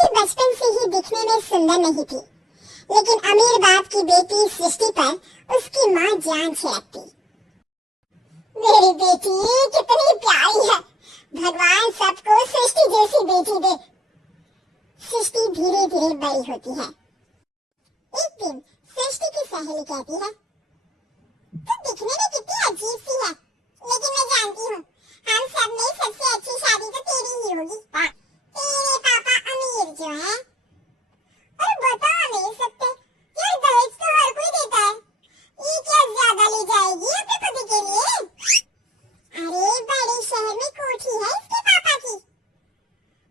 सृष्टि बचपन से ही दिखने में सुंदर नहीं थी, लेकिन अमीर बाप की बेटी सृष्टि पर उसकी माँ जान छिड़कती। मेरी बेटी कितनी प्यारी है, भगवान सबको सृष्टि जैसी बेटी दे। सृष्टि धीरे धीरे बड़ी होती है। एक दिन सृष्टि की सहेली कहती है, तुम दिखने में कितनी अजीब सी है, लेकिन मैं जानती हूँ हम सब में सबसे अच्छी शादी तो तेरी ही होगी। तेरे पापा अमीर जो है, और बता नहीं सकते यार, दहेज तो हर कोई देता है, ये क्या ज्यादा ले जाएगी अपने पति के लिए? अरे बड़े शहर में कोठी है इसके पापा की।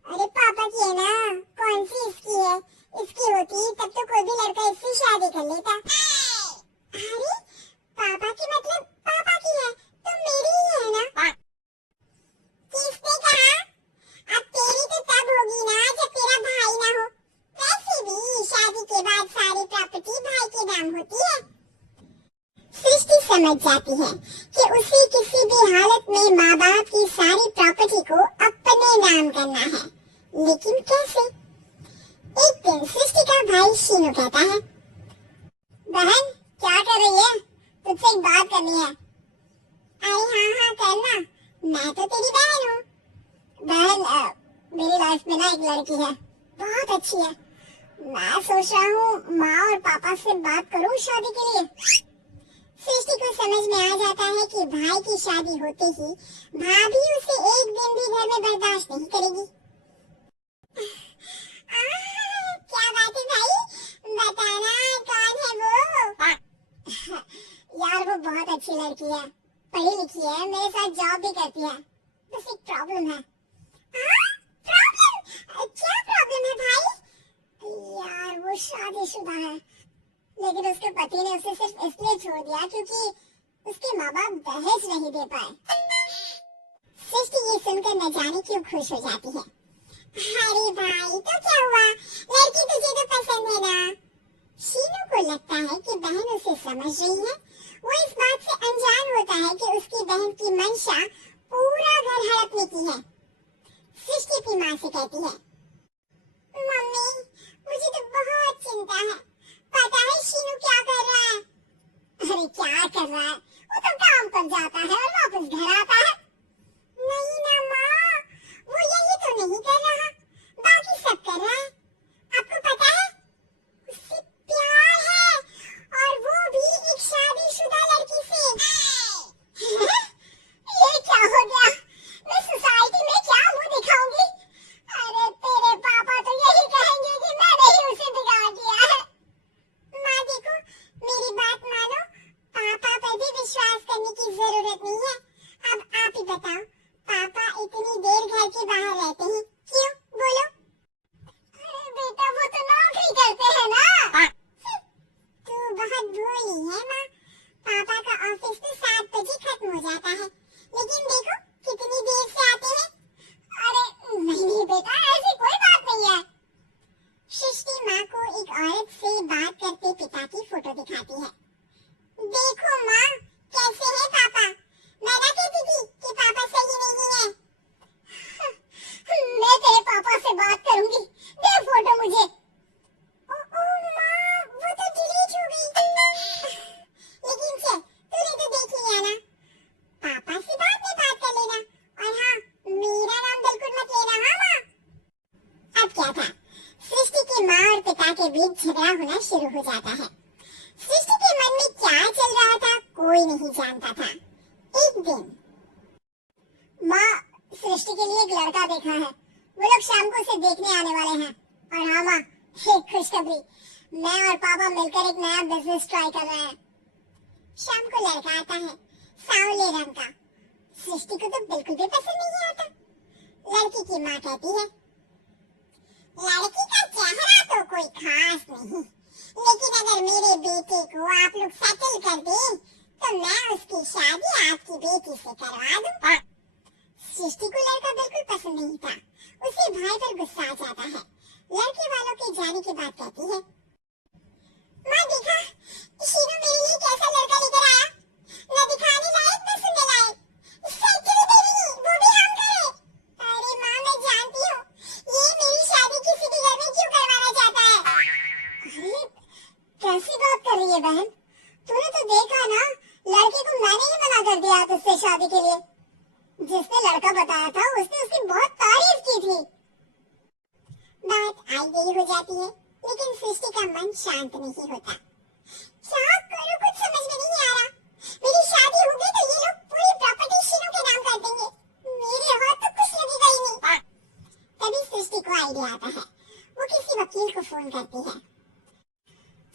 अरे पापा की है ना, कौन सी इसकी है? इसकी होती तब तो कोई भी लड़का इससे शादी कर लेता। अरे पापा की मतलब पापा की है तो मेरी ही है ना? किसने कहा? अब तेरी तो तब होगी ना जब तेरा भाई ना हो। वैसे भी शादी के बाद सारी प्रॉपर्टी भाई के नाम होती है। सृष्टि समझ जाती है कि उसे किसी भी हालत में माँ बाप की सारी प्रॉपर्टी को अपने नाम करना है, लेकिन कैसे? एक दिन सृष्टि का भाई शीनू कहता है, बहन क्या कर रही है? तुझसे एक बात करनी है। अरे हाँ करना, मैं तो तेरी बहन हूँ। बहन मेरी लाइफ में ना एक लड़की है, बहुत अच्छी है। मैं सोच रहा हूँ माँ और पापा से बात करूँ शादी के लिए। सृष्टि को समझ में आ जाता है कि भाई की शादी होते ही भाभी उसे एक दिन भी घर में बर्दाश्त नहीं करेगी। क्या बात है भाई, बताना कौन है वो? यार वो बहुत अच्छी लड़की है, पढ़ी लिखी है, मेरे साथ जॉब भी करती है। बस एक प्रॉब्लम है। प्रॉब्लम? क्या प्रॉब्लम है भाई? यार वो शादीशुदा है, लेकिन उसके पति ने उसे सिर्फ इसलिए छोड़ दिया क्योंकि उसके माँ बाप दहेज नहीं दे पाए। सृष्टि ये सुनकर न जाने क्यों खुश हो जाती है। अरे भाई तो क्या हुआ, लड़की तुझे तो पसंद है ना? शीनू को लगता है कि बहन उसे समझ रही है। वो इस बात से अनजान होता है कि उसकी बहन की मंशा पूरा घर हड़पने की है। सृष्टि अपनी माँ से कहती है, मम्मी मुझे तो बहुत चिंता है, पता है शीनू क्या कर रहा है? अरे क्या कर रहा है, वो तो काम पर जाता है और वापस घर आता है। नहीं ना माँ, वो यही तो नहीं कर रहा, बाकी सब कर रहा है। आपको पता है उससे प्यार है, और वो भी एक शादीशुदा लड़की से। ये क्या हो गया, मैं सोसाइटी में क्या मुंह दिखाऊंगी? अरे तेरे पापा तो यही कहेंगे कि मैंने ही उसे बिगाड़ दिया है। माँ देखो मेरी बात मानो, पापा पर भी विश्वास करने की जरूरत नहीं है। अब आप ही बताओ, पापा इतनी देर घर के बाहर रहते हैं क्यों, बोलो? अरे बेटा वो तो नौकरी करते हैं ना। तू बहुत भोली है माँ, पापा का ऑफिस तो 7 बजे खत्म हो जाता है, लेकिन देखो कितनी देर से आते हैं। अरे नहीं बेटा ऐसी कोई बात नहीं है। सृष्टि माँ को एक औरत से बात करते पिता की फोटो दिखाती है। देखो माँ कैसे है पापा, मैं ना कहती थी कि पापा सही नहीं है। मैं तेरे पापा से बात करूंगी, दे फोटो मुझे। ओ माँ वो तो डिलीट हो गई। लेकिन से तूने तो देख लिया ना, पापा से बाद में बात कर लेना, और हाँ मेरा नाम बिल्कुल मत लेना। हाँ माँ। अब क्या था, सृष्टि की माँ और पिता के बीच झगड़ा होना शुरू हो जाता है। सृष्टि के मन में क्या चल रहा था कोई नहीं जानता था। एक दिन माँ सृष्टि के लिए एक लड़का देखा है, वो लोग शाम को उसे देखने आने वाले हैं। और हाँ माँ एक खुशखबरी, मैं और पापा मिलकर एक नया बिजनेस ट्राई कर रहे हैं। शाम को लड़का आता है, सांवले रंग का। सृष्टि को तो बिल्कुल भी पसंद नहीं आता। लड़की की माँ कहती है, लड़की का चेहरा तो कोई खास नहीं, लेकिन अगर मेरे बेटे को आप लोग सेटल कर दें तो मैं उसकी शादी आपकी बेटी से करवा दूं। सृष्टि को लड़का बिल्कुल पसंद नहीं था, उसे भाई पर गुस्सा आ जाता है। लड़के वालों के जाने के बाद कहती है, माँ देखा शीनू मेरे लिए कैसा लड़का लेकर आया, न दिखाने लायक न सुनने लायक, सेटल भी नहीं, वो भी हम करे। अरे माँ मैं जानती हूँ ये मेरी शादी किसी भी घर में जिसने लड़का बताया था उसने उसकी बहुत तारीफ की थी। बात आई गई हो जाती है, लेकिन सृष्टि का मन शांत नहीं होता। क्या करूं, कुछ समझ में नहीं आ रहा। मेरी शादी हो गई तो ये लोग पूरी प्रॉपर्टी शीनू के नाम कर देंगे, मेरे हाथ तो कुछ लगेगा ही नहीं। तभी सृष्टि को आइडिया आता है। वो किसी वकील को फोन करती है।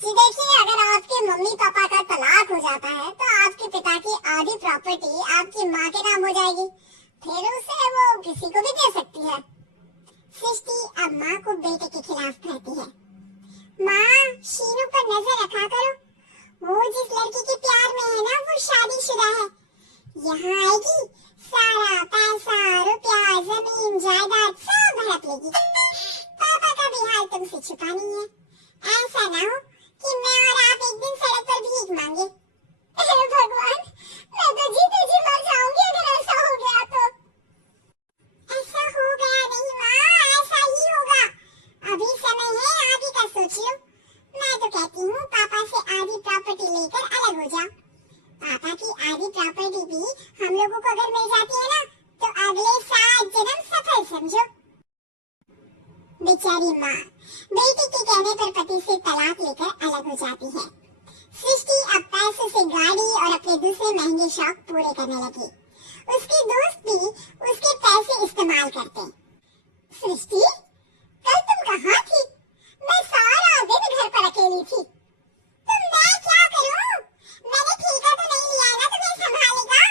जी देखिए, अगर आपके मम्मी पापा का तलाक हो जाता है तो आपके पिता की आधी प्रॉपर्टी आपकी माँ के नाम हो जाएगी, फिर उसे वो किसी को भी दे सकती है। सृष्टि अब माँ को बेटे के खिलाफ कहती है। माँ, शीनू पर नजर रखा करो, वो जिस लड़की के प्यार में है ना वो शादीशुदा है। यहाँ आएगी, सारा पैसा रुपया जमीन जायदाद सब हड़प लेगी। पापा का भी हाल तुमसे छुपा नहीं है। ऐसा ना हो कि मैं और आप एक दिन सड़क पर भीख मांगे। हे भगवान, मैं तो जीते जी मर जाऊंगी अगर ऐसा हो गया तो। ऐसा हो गया नहीं माँ, ऐसा ही होगा। अभी समय है, आगे का सोच लो। मैं तो कहती हूँ पापा से आधी प्रॉपर्टी लेकर अलग हो जाओ। पापा की आधी प्रॉपर्टी भी हम लोगों को अगर मिल जाती है ना तो अगले 7 जन्म सफल समझो। बेचारी माँ बेटी के कहने पर पति से तलाक लेकर अलग हो जाती है। सृष्टि अब पैसे से गाड़ी और अपने दूसरे महंगे शौक पूरे करने लगी। उसके दोस्त भी उसके पैसे इस्तेमाल करते। सृष्टि, कल तुम कहाँ थी? मैं सारा दिन घर पर अकेली थी। तो मैं क्या करूं? मैंने ठेका तो नहीं लिया ना तुम्हें संभालेगा।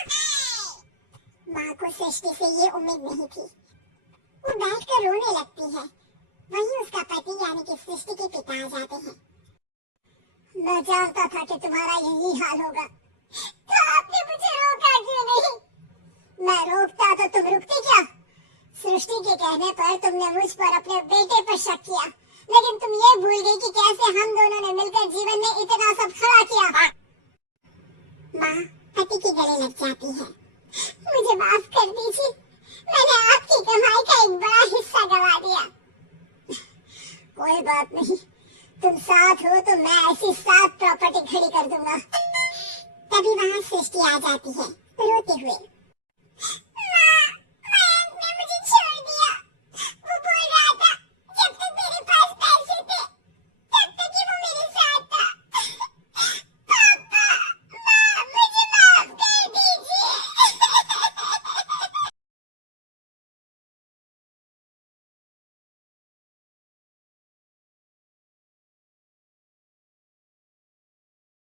माँ को सृष्टि से ये उम्मीद नहीं थी। वो बैठकर रोने लगती है। वहीं उसका पति यानी कि सृष्टि के पिता आ जाते हैं। मैं जानता था कि तुम्हारा यही हाल होगा, तो आपने मुझे रोका क्यों नहीं? मैं रोकता तो तुम रुकती क्या? सृष्टि के कहने पर तुमने मुझ पर अपने बेटे पर शक किया, लेकिन तुम ये भूल गई कि कैसे हम दोनों ने मिलकर जीवन में इतना सब खड़ा किया। माँ पति के गले लग जाती है। मुझे माफ कर दीजिए, मैंने आपकी कमाई का एक बड़ा हिस्सा गवा दिया। कोई बात नहीं, तुम साथ हो तो मैं ऐसी 7 प्रॉपर्टी खड़ी कर दूंगा। तभी वहाँ सृष्टि आ जाती है रोते हुए।